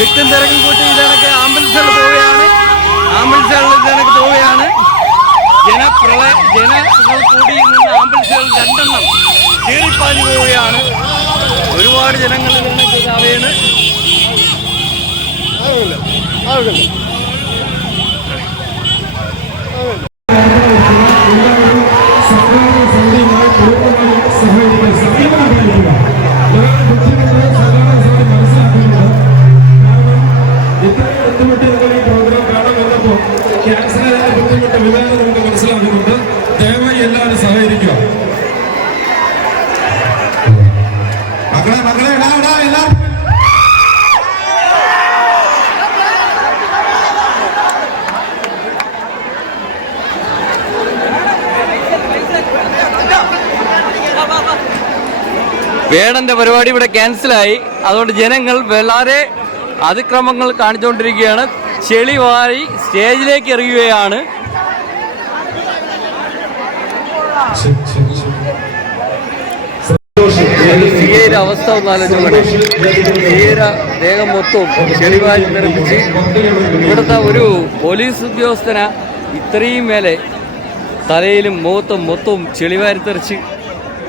തിക്കും തിരക്കും കൂട്ടി ഇതിനൊക്കെ ആംബുലൻസുകൾ പോവുകയാണ്. ഇതിനൊക്കെ പോവുകയാണ്. ജനങ്ങൾ കൂടി നിന്ന് ആംബുലൻസുകൾ 2 കീറിപ്പാഞ്ഞു പോവുകയാണ്. ഒരുപാട് ജനങ്ങൾ ഇതിനൊക്കെ അവയാണ്. മനസ്സിലാക്കുന്നുണ്ട്. ദയവായി എല്ലാവരും സഹകരിക്കുക. മക്കളെ എല്ലാവരും വേടന്റെ പരിപാടി ഇവിടെ ക്യാൻസലായി. അതുകൊണ്ട് ജനങ്ങൾ വളരെ അതിക്രമങ്ങൾ കാണിച്ചുകൊണ്ടിരിക്കുകയാണ്. ചെളി വാരി സ്റ്റേജിലേക്ക് എറിയുകയാണ്. സിയയുടെ അവസ്ഥ ഒന്ന് ആലോചിച്ചോട്ടെ. സിയയുടെ ദേഹം മൊത്തവും ചെളിവാരി നിർമ്മിച്ച് ഇവിടുത്തെ ഒരു പോലീസ് ഉദ്യോഗസ്ഥന ഇത്രയും മേലെ തലയിലും മുഖത്തും മൊത്തവും ചെളിവാരി തെറിച്ച്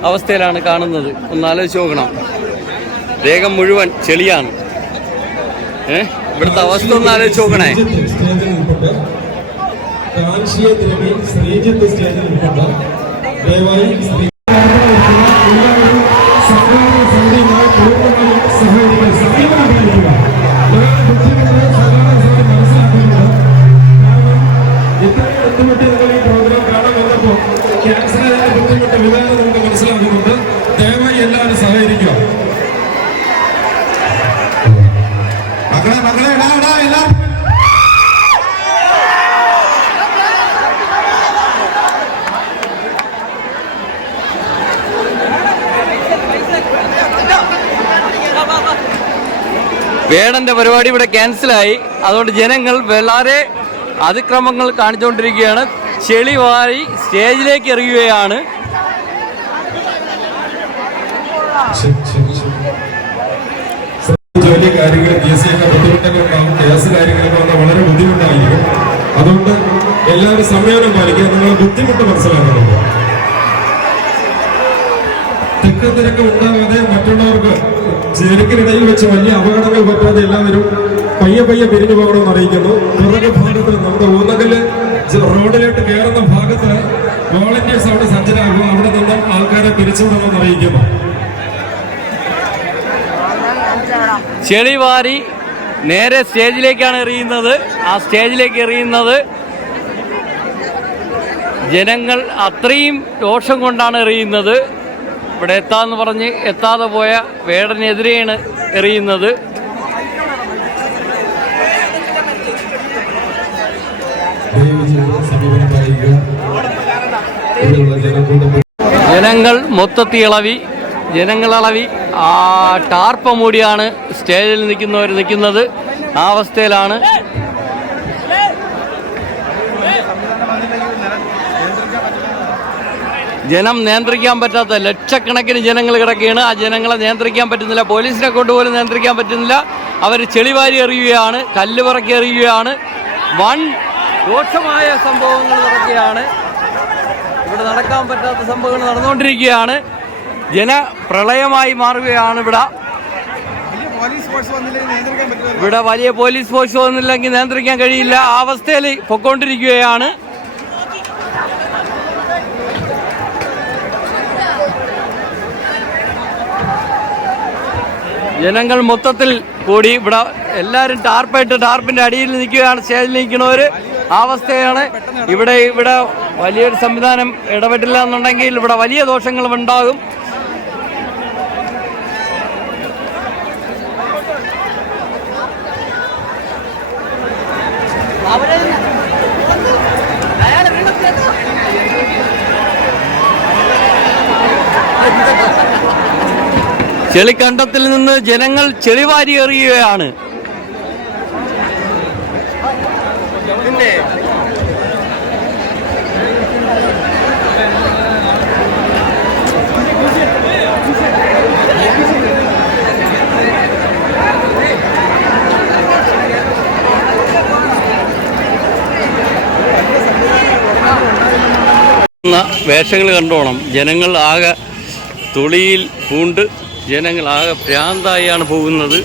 അവസ്ഥയിലാണ് കാണുന്നത്. ഒന്ന് ആലോചിച്ച് നോക്കണം. ദേഹം മുഴുവൻ ചെളിയാണ്. ഇവിടുത്തെ അവസ്ഥ ഒന്ന് ആലോചിച്ച് നോക്കണേ. മനസ്സിലാക്കുന്നുണ്ട്. ദയവായി എല്ലാവരും സഹകരിക്കുക. മക്കളെ എല്ലാവരും വേടന്റെ പരിപാടി ഇവിടെ ക്യാൻസലായി. അതുകൊണ്ട് ജനങ്ങൾ വളരെ അതിക്രമങ്ങൾ കാണിച്ചുകൊണ്ടിരിക്കുകയാണ്. ചെളി വാരി സ്റ്റേജിലേക്ക് എറിയുകയാണ്. ജോലി കാര്യങ്ങൾ ബുദ്ധിമുട്ടൊക്കെ ഉണ്ടാവും. കേസ് കാര്യങ്ങളൊക്കെ വന്നാൽ വളരെ ബുദ്ധിമുട്ടായിരിക്കും. അതുകൊണ്ട് എല്ലാവരും സംയമനം പാലിക്കുക. നിങ്ങൾ ബുദ്ധിമുട്ട് മനസ്സിലാക്കുന്നുണ്ട്. തിക്കും തിരക്കും ഉണ്ടാകാതെ മറ്റുള്ളവർക്ക് ജനക്കിനിടയിൽ വെച്ച് വലിയ അപകടങ്ങൾ പറ്റാതെ എല്ലാവരും പയ്യെ പിരിഞ്ഞു പോകണമെന്ന് അറിയിക്കുന്നു. പുറകെ ഭാഗത്ത് നമ്മുടെ ഊന്നകല് റോഡിലോട്ട് കയറുന്ന ഭാഗത്ത് വോളണ്ടിയേഴ്സ് അവിടെ സജ്ജരാകുക. അവിടെ നിന്നും ആൾക്കാരെ പിരിച്ചുവിടണമെന്ന് അറിയിക്കുന്നു. ചെളി വാരി നേരെ സ്റ്റേജിലേക്കാണ് എറിയുന്നത്. ആ സ്റ്റേജിലേക്ക് എറിയുന്നത് ജനങ്ങൾ അത്രയും രോഷം കൊണ്ടാണ് എറിയുന്നത്. ഇവിടെ എത്താന്ന് പറഞ്ഞ് എത്താതെ പോയ വേടനെതിരെയാണ് എറിയുന്നത്. ജനങ്ങൾ മൊത്തത്തിൽ ഇളവി. ആ ടാർപ്പ മൂടിയാണ് സ്റ്റേജിൽ നിൽക്കുന്നത്. ആ അവസ്ഥയിലാണ്. ജനം നിയന്ത്രിക്കാൻ പറ്റാത്ത ലക്ഷക്കണക്കിന് ജനങ്ങൾ കിടക്കുകയാണ്. ആ ജനങ്ങളെ നിയന്ത്രിക്കാൻ പറ്റുന്നില്ല. പോലീസിനെ കൊണ്ടുപോലും നിയന്ത്രിക്കാൻ പറ്റുന്നില്ല. അവർ ചെളിവാരി എറിയുകയാണ്, കല്ല് പറക്കി എറിയുകയാണ്. വൻ ദോഷമായ സംഭവങ്ങൾ നടക്കുകയാണ്. ഇവിടെ നടക്കാൻ പറ്റാത്ത സംഭവങ്ങൾ നടന്നുകൊണ്ടിരിക്കുകയാണ്. ജനപ്രളയമായി മാറുകയാണ്. ഇവിടെ വലിയ പോലീസ് ഫോഴ്സ് വന്നില്ലെങ്കിൽ നിയന്ത്രിക്കാൻ കഴിയില്ല. ആ അവസ്ഥയിൽ പൊക്കോണ്ടിരിക്കുകയാണ്. ജനങ്ങൾ മൊത്തത്തിൽ കൂടി ഇവിടെ എല്ലാവരും ടാർപ്പിന്റെ അടിയിൽ നിൽക്കുകയാണ്. സ്റ്റേജിൽ നിൽക്കുന്നവര് ആ അവസ്ഥയാണ്. ഇവിടെ വലിയൊരു സംവിധാനം ഇടപെട്ടില്ല എന്നുണ്ടെങ്കിൽ ഇവിടെ വലിയ ദോഷങ്ങളും ഉണ്ടാകും. ചെളിക്കണ്ടത്തിൽ നിന്ന് ജനങ്ങൾ ചെളിവാരി എറിയുകയാണ്. കെട്ടുന്ന വേഷങ്ങൾ കണ്ടോണം. ജനങ്ങൾ ആകെ തുളിയിൽ പൂണ്ട് ജനങ്ങൾ ആകെ ഭ്രാന്തായാണ് പോകുന്നത്.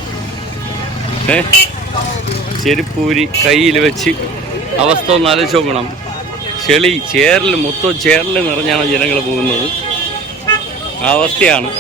ചെരുപ്പൂരി കയ്യിൽ വെച്ച് അവസ്ഥ ഒന്ന് ആലോചിച്ച് നോക്കണം. ചെളി ചേറിൽ മൊത്തം ചേറിൽ നിറഞ്ഞാണ് ജനങ്ങൾ പോകുന്നത്. ആ അവസ്ഥയാണ്.